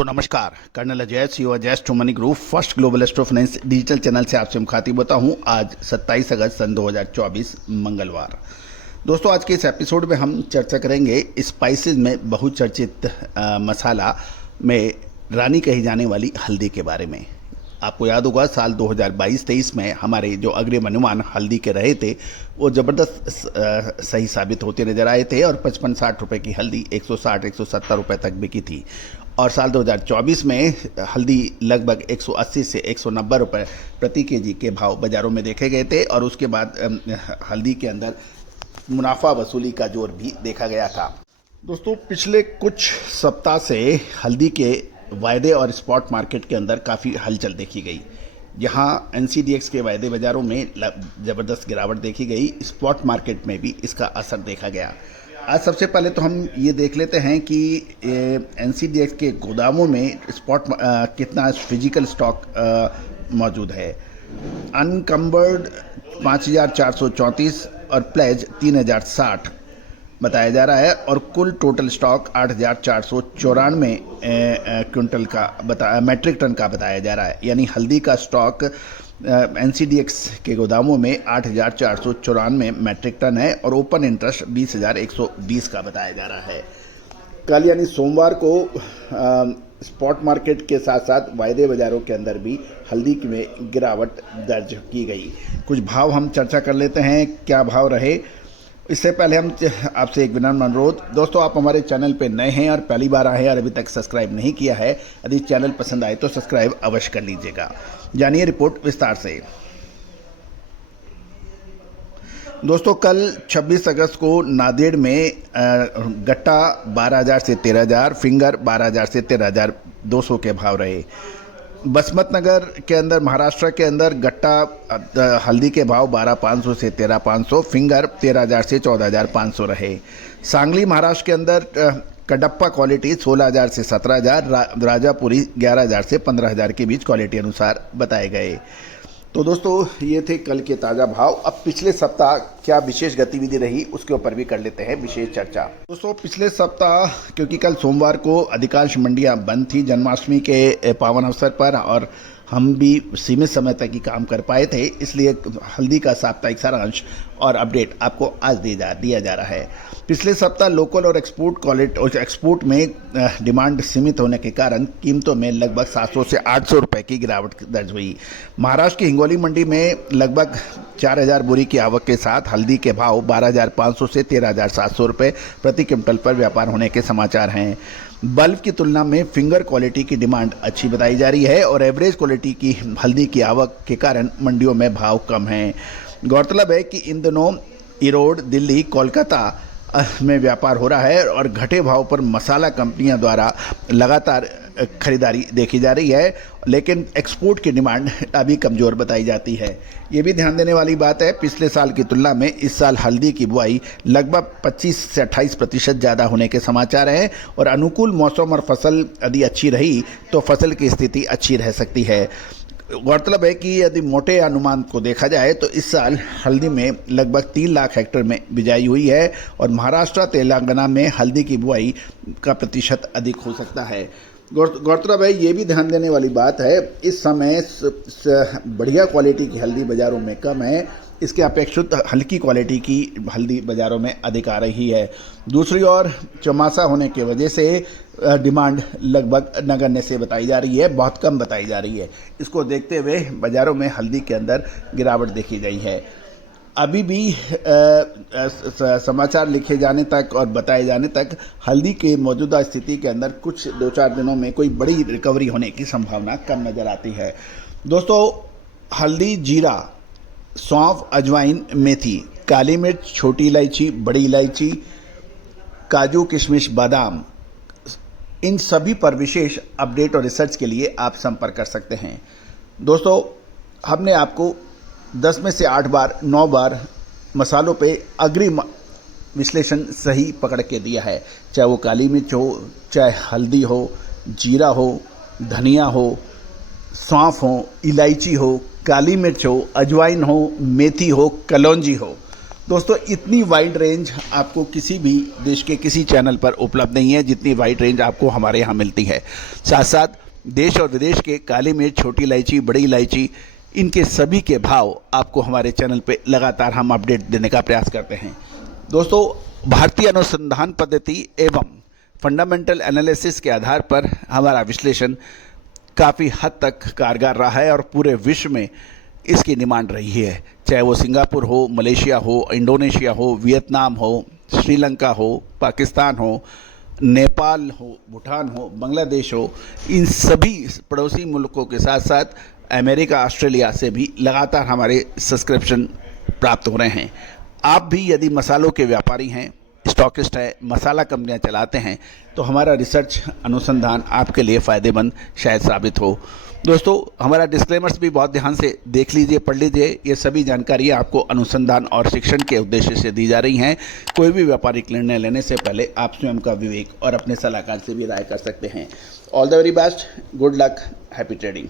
दोस्तों नमस्कार। Colonel Ajay CO Ajay two money group first global astro finance digital channel से आपसे मुखातिब होता हूं। आज 27 अगस्त सन 2024 मंगलवार। दोस्तों आज के इस एपिसोड में हम चर्चा करेंगे स्पाइसेस में बहुचर्चित मसाला में रानी कही जाने वाली हल्दी के बारे में। आपको याद होगा साल 2022-23 में हमारे जो अग्रिम अनुमान हल्दी के रहे थे वो ज़बरदस्त सही साबित होते नजर आए थे और 55-60 रुपये की हल्दी 160-170 रुपये तक बिकी थी। और साल 2024 में हल्दी लगभग 180 से 190 रुपये प्रति केजी के भाव बाज़ारों में देखे गए थे और उसके बाद हल्दी के अंदर मुनाफा वसूली का जोर भी देखा गया था। दोस्तों पिछले कुछ सप्ताह से हल्दी के वायदे और स्पॉट मार्केट के अंदर काफ़ी हलचल देखी गई। जहां NCDX के वायदे बाज़ारों में ज़बरदस्त गिरावट देखी गई, स्पॉट मार्केट में भी इसका असर देखा गया। आज सबसे पहले तो हम ये देख लेते हैं कि NCDX के गोदामों में स्पॉट कितना फिजिकल स्टॉक मौजूद है। अनकम्बर्ड 5434 और प्लेज 3060 बताया जा रहा है और कुल टोटल स्टॉक 8494 क्विंटल का मैट्रिक टन का बताया जा रहा है। यानी हल्दी का स्टॉक NCDX के गोदामों में 8494 मैट्रिक टन है और ओपन इंटरेस्ट 20,120 का बताया जा रहा है। कल यानी सोमवार को स्पॉट मार्केट के साथ साथ वायदे बाज़ारों के अंदर भी हल्दी में गिरावट दर्ज की गई। कुछ भाव हम चर्चा कर लेते हैं, क्या भाव रहे। इससे पहले हम आपसे एक विनम्र अनुरोध, दोस्तों आप हमारे चैनल पे नए हैं और पहली बार आए हैं और अभी तक सब्सक्राइब नहीं किया है, यदि चैनल पसंद आए तो सब्सक्राइब अवश्य कर लीजिएगा। जानिए रिपोर्ट विस्तार से। दोस्तों कल 26 अगस्त को नांदेड़ में गट्टा 12,000 से 13,000, फिंगर 12,000 से 13,200 के भाव रहे। बसमत नगर के अंदर महाराष्ट्र के अंदर गट्टा हल्दी के भाव 12,500 से 13,500, फिंगर 13,000 से 14,500 रहे। सांगली महाराष्ट्र के अंदर कडप्पा क्वालिटी 16,000 से 17,000, राजापुरी 11,000 से 15,000 के बीच क्वालिटी अनुसार बताए गए। तो दोस्तों ये थे कल के ताज़ा भाव। अब पिछले सप्ताह क्या विशेष गतिविधि रही उसके ऊपर भी कर लेते हैं विशेष चर्चा। दोस्तों पिछले सप्ताह क्योंकि कल सोमवार को अधिकांश मंडियां बंद थी जन्माष्टमी के पावन अवसर पर और हम भी सीमित समय तक ही काम कर पाए थे, इसलिए हल्दी का साप्ताहिक सारांश और अपडेट आपको आज दिया जा रहा है। पिछले सप्ताह लोकल और एक्सपोर्ट में डिमांड सीमित होने के कारण कीमतों में लगभग 700 से 800 रुपये की गिरावट दर्ज हुई। महाराष्ट्र की हिंगोली मंडी में लगभग 4,000 बोरी की आवक के साथ हल्दी के भाव 12,500 से 13,700 रुपये प्रति क्विंटल पर व्यापार होने के समाचार हैं। बल्ब की तुलना में फिंगर क्वालिटी की डिमांड अच्छी बताई जा रही है और एवरेज क्वालिटी की हल्दी की आवक के कारण मंडियों में भाव कम हैं। गौरतलब है कि इन दिनों इरोड, दिल्ली, कोलकाता में व्यापार हो रहा है और घटे भाव पर मसाला कंपनियों द्वारा लगातार खरीदारी देखी जा रही है, लेकिन एक्सपोर्ट की डिमांड अभी कमज़ोर बताई जाती है। ये भी ध्यान देने वाली बात है, पिछले साल की तुलना में इस साल हल्दी की बुआई लगभग 25 से 28% ज़्यादा होने के समाचार हैं और अनुकूल मौसम और फसल यदि अच्छी रही तो फसल की स्थिति अच्छी रह सकती है। गौरतलब है कि यदि मोटे अनुमान को देखा जाए तो इस साल हल्दी में लगभग 3 लाख हेक्टेयर में बिजाई हुई है और महाराष्ट्र तेलंगाना में हल्दी की बुआई का प्रतिशत अधिक हो सकता है। गौरतलब है ये भी ध्यान देने वाली बात है, इस समय बढ़िया क्वालिटी की हल्दी बाज़ारों में कम है, इसके अपेक्षित हल्की क्वालिटी की हल्दी बाज़ारों में अधिक आ रही है। दूसरी ओर चौमासा होने की वजह से डिमांड लगभग नगण्य से बताई जा रही है, बहुत कम बताई जा रही है। इसको देखते हुए बाज़ारों में हल्दी के अंदर गिरावट देखी गई है। अभी भी समाचार लिखे जाने तक और बताए जाने तक हल्दी के मौजूदा स्थिति के अंदर कुछ 2-4 दिनों में कोई बड़ी रिकवरी होने की संभावना कम नज़र आती है। दोस्तों हल्दी, जीरा, सौंफ, अजवाइन, मेथी, काली मिर्च, छोटी इलायची, बड़ी इलायची, काजू, किशमिश, बादाम, इन सभी पर विशेष अपडेट और रिसर्च के लिए आप संपर्क कर सकते हैं। दोस्तों हमने आपको 10 में से 8 बार 9 बार मसालों पे अग्रिम विश्लेषण सही पकड़ के दिया है, चाहे वो काली मिर्च हो, चाहे हल्दी हो, जीरा हो, धनिया हो, सौंफ हो, इलायची हो, काली मिर्च हो, अजवाइन हो, मेथी हो, कलौंजी हो। दोस्तों इतनी वाइड रेंज आपको किसी भी देश के किसी चैनल पर उपलब्ध नहीं है जितनी वाइड रेंज आपको हमारे यहाँ मिलती है। साथ साथ देश और विदेश के काली मिर्च, छोटी इलायची, बड़ी इलायची, इनके सभी के भाव आपको हमारे चैनल पे लगातार हम अपडेट देने का प्रयास करते हैं। दोस्तों भारतीय अनुसंधान पद्धति एवं फंडामेंटल एनालिसिस के आधार पर हमारा विश्लेषण काफ़ी हद तक कारगर रहा है और पूरे विश्व में इसकी डिमांड रही है। चाहे वो सिंगापुर हो, मलेशिया हो, इंडोनेशिया हो, वियतनाम हो, श्रीलंका हो, पाकिस्तान हो, नेपाल हो, भूटान हो, बांग्लादेश हो, इन सभी पड़ोसी मुल्कों के साथ साथ अमेरिका, ऑस्ट्रेलिया से भी लगातार हमारे सब्सक्रिप्शन प्राप्त हो रहे हैं। आप भी यदि मसालों के व्यापारी हैं, स्टॉकिस्ट है, मसाला कंपनियां चलाते हैं, तो हमारा रिसर्च अनुसंधान आपके लिए फ़ायदेमंद शायद साबित हो। दोस्तों हमारा डिस्क्लेमर्स भी बहुत ध्यान से देख लीजिए, पढ़ लीजिए। ये सभी जानकारियाँ आपको अनुसंधान और शिक्षण के उद्देश्य से दी जा रही हैं। कोई भी व्यापारिक निर्णय लेने से पहले आप स्वयं का विवेक और अपने सलाहकार से भी राय कर सकते हैं। All the very best, good luck, happy trading.